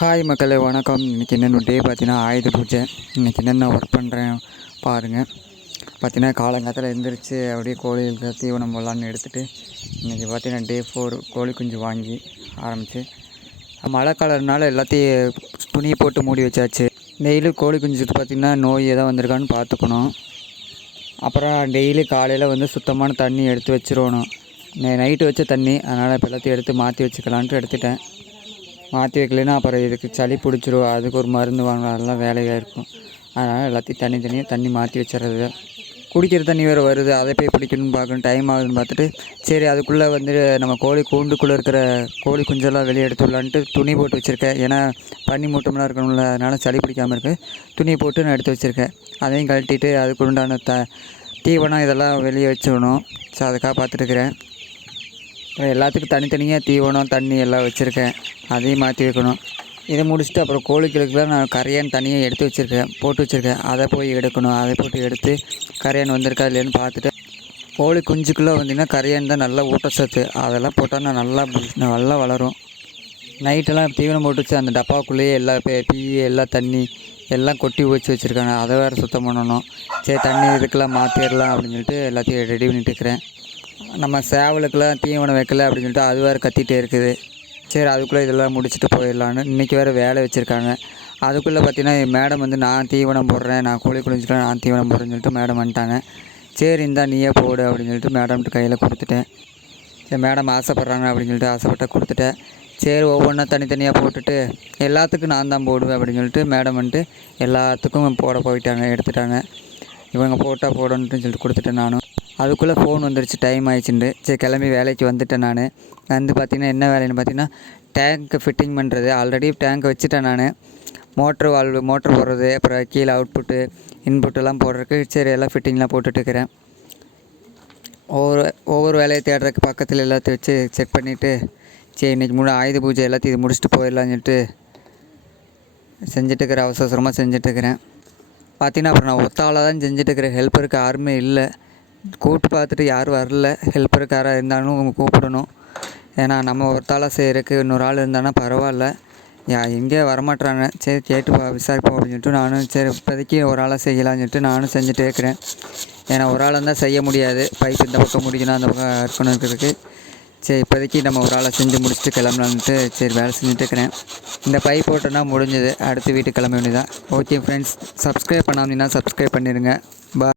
Hi மக்களே, வணக்கம். இன்றைக்கி என்னென்ன டே பார்த்தீங்கன்னா ஆயுத பூஜை. இன்றைக்கி என்னென்ன ஒர்க் பண்ணுறேன் பாருங்கள். பார்த்தீங்கன்னா காலங்காலத்தில் எழுந்திரிச்சு அப்படியே கோழிகளுக்கு தீவனம் போடலான்னு எடுத்துகிட்டு இன்றைக்கி பார்த்தீங்கன்னா டே 4 கோழி குஞ்சு வாங்கி ஆரம்பித்து மழை காலம்னால எல்லாத்தையும் துணியை போட்டு மூடி வச்சாச்சு. டெய்லி கோழி குஞ்சுக்கு பார்த்திங்கன்னா நோய் எதாவது வந்திருக்கான்னு பார்த்துக்கணும். அப்புறம் டெய்லி காலையில் வந்து சுத்தமான தண்ணி எடுத்து வச்சிடணும். நைட்டு வச்ச தண்ணி, அதனால் இப்போ எல்லாத்தையும் எடுத்து மாற்றி வச்சுக்கலான்ட்டு எடுத்துட்டேன். மாற்றி வைக்கலைன்னா அப்புறம் இதுக்கு சளி பிடிச்சிரும், அதுக்கு ஒரு மருந்து வாங்க, அதெல்லாம் வேலையாக இருக்கும். அதனால் எல்லாத்தையும் தனித்தனியாக தண்ணி மாற்றி வச்சிடுறது. குடிக்கிற தண்ணி வேறு வருது, அதை போய் பிடிக்கணும்னு பார்க்கணும், டைம் ஆகுதுன்னு பார்த்துட்டு சரி அதுக்குள்ளே வந்து நம்ம கோழி கூண்டுக்குள்ளே இருக்கிற கோழி குஞ்செல்லாம் வெளியே எடுத்து விடலான்ட்டு துணி போட்டு வச்சுருக்கேன். ஏன்னா பனி மூட்டம்லாம் இருக்கணும்ல, அதனால் சளி பிடிக்காமல் இருக்குது. துணியை போட்டு நான் எடுத்து வச்சுருக்கேன். அதையும் கழட்டிட்டு அதுக்கு உண்டான தீவனம் இதெல்லாம் வெளியே வச்சுக்கணும். ஸோ அதுக்காக பார்த்துட்டுருக்குறேன். எல்லாத்துக்கும் தனித்தனியாக தீவனம் தண்ணி எல்லாம் வச்சுருக்கேன், அதையும் மாற்றி வைக்கணும். இதை முடிச்சுட்டு அப்புறம் கோழிகளுக்குலாம் நான் கரையான் தனியாக எடுத்து வச்சுருக்கேன், போட்டு வச்சுருக்கேன். அதை போய் எடுக்கணும். அதை போட்டு எடுத்து கரையான் வந்திருக்கா இல்லைன்னு பார்த்துட்டு, கோழி குஞ்சுக்குள்ளே வந்திங்கன்னா கரையான் தான் நல்லா ஊட்டச்சத்து, அதெல்லாம் போட்டால் நல்லா வளரும். நைட்டெல்லாம் தீவனம் போட்டு வச்சு அந்த டப்பாவுக்குள்ளேயே எல்லா பீ எல்லா தண்ணி எல்லாம் கொட்டி வச்சு வச்சுருக்காங்க. அதை வேறு சுத்தம் பண்ணணும். சரி தண்ணி இதுக்கெல்லாம் மாற்றிடலாம் அப்படின்னு சொல்லிட்டு எல்லாத்தையும் ரெடி பண்ணிட்டு இருக்கிறேன். நம்ம சேவலுக்கெல்லாம் தீவனம் வைக்கல அப்படின்னு சொல்லிட்டு அது வேறு கத்திகிட்டே இருக்குது. சரி அதுக்குள்ளே இதெல்லாம் முடிச்சுட்டு போயிடலான்னு இன்றைக்கி வேறு வேலை வச்சுருக்காங்க. அதுக்குள்ளே பார்த்தீங்கன்னா மேடம் வந்து நான் தீவனம் போடுறேன், நான் கோழி குளிச்சுக்கலாம், நான் தீவனம் போடுறேன்னு சொல்லிட்டு மேடம் வந்துட்டாங்க. சரி இந்தா நீயே போடு அப்படின்னு சொல்லிட்டு மேடம்கிட்ட கையில் கொடுத்துட்டேன். சரி மேடம் ஆசைப்பட்றாங்க அப்படின்னு சொல்லிட்டு ஆசைப்பட்ட கொடுத்துட்டேன். சரி ஒவ்வொன்றா தனித்தனியாக போட்டுட்டு எல்லாத்துக்கும் நான் தான் போடுவேன் அப்படின்னு சொல்லிட்டு மேடம் வந்துட்டு எல்லாத்துக்கும் போட போயிட்டாங்க, எடுத்துட்டாங்க. இவங்க போட்டால் போடணுன்ட்டு சொல்லிட்டு கொடுத்துட்டேன். நானும் அதுக்குள்ளே ஃபோன் வந்துருச்சு, டைம் ஆயிடுச்சுண்டு. சரி கிளம்பி வேலைக்கு வந்துட்டேன். நான் வந்து பார்த்திங்கன்னா என்ன வேலைன்னு பார்த்தீங்கன்னா டேங்க்கு ஃபிட்டிங் பண்ணுறது. ஆல்ரெடி டேங்க் வச்சுட்டேன் நான். மோட்ரு போடுறது, அப்புறம் கீழே அவுட்புட்டு இன்புட்டெல்லாம் போடுறதுக்கு சரி எல்லாம் ஃபிட்டிங்லாம் போட்டுட்ருக்கிறேன். ஒவ்வொரு வேலையை தேடுறதுக்கு பக்கத்தில் எல்லாத்தையும் வச்சு செக் பண்ணிவிட்டு சரி இன்றைக்கி ஆயுத பூஜை எல்லாத்தையும் இது முடிச்சுட்டு போயிடலான்னு சொல்லிட்டு செஞ்சிட்ருக்கிறேன். அவசரமாக செஞ்சிட்ருக்கிறேன். பார்த்திங்கன்னா அப்புறம் நான் ஒத்தாளாக தான் செஞ்சிட்ருக்கிறேன். ஹெல்ப்பருக்கு யாருமே இல்லை. கூப்பிட்டு பார்த்துட்டு யாரும் வரல. ஹெல்ப்பருக்கு யாராக இருந்தாலும் அவங்க கூப்பிடணும். ஏன்னா நம்ம ஒருத்தாளாக செய்கிறதுக்கு இன்னொரு ஆள் இருந்தானா பரவாயில்ல. எங்கே வரமாட்றாங்க. சரி கேட்டு விசாரிப்போம் அப்படின்னு சொல்லிட்டு நானும் சரி இப்போதைக்கு ஒரு ஆளாக செய்யலான்னு சொல்லிட்டு நானும் செஞ்சுட்டே இருக்கிறேன். ஏன்னா ஒரு ஆளாக இருந்தால் செய்ய முடியாது. பைப் இந்த பக்கம் முடிக்கணும், அந்த பக்கம் இருக்கணும் இருக்கிறதுக்கு. சரி இப்போதைக்கு நம்ம ஒரு ஆளை செஞ்சு முடிச்சுட்டு கிளம்பலான்ட்டு சரி வேலை செஞ்சுட்டு இருக்கிறேன். இந்த பைப் போட்டோன்னா முடிஞ்சது, அடுத்து வீட்டுக்கு கிளம்ப வேண்டியதான். ஓகே ஃப்ரெண்ட்ஸ், சப்ஸ்கிரைப் பண்ணாமல் சப்ஸ்கிரைப் பண்ணிடுங்க. பாய்.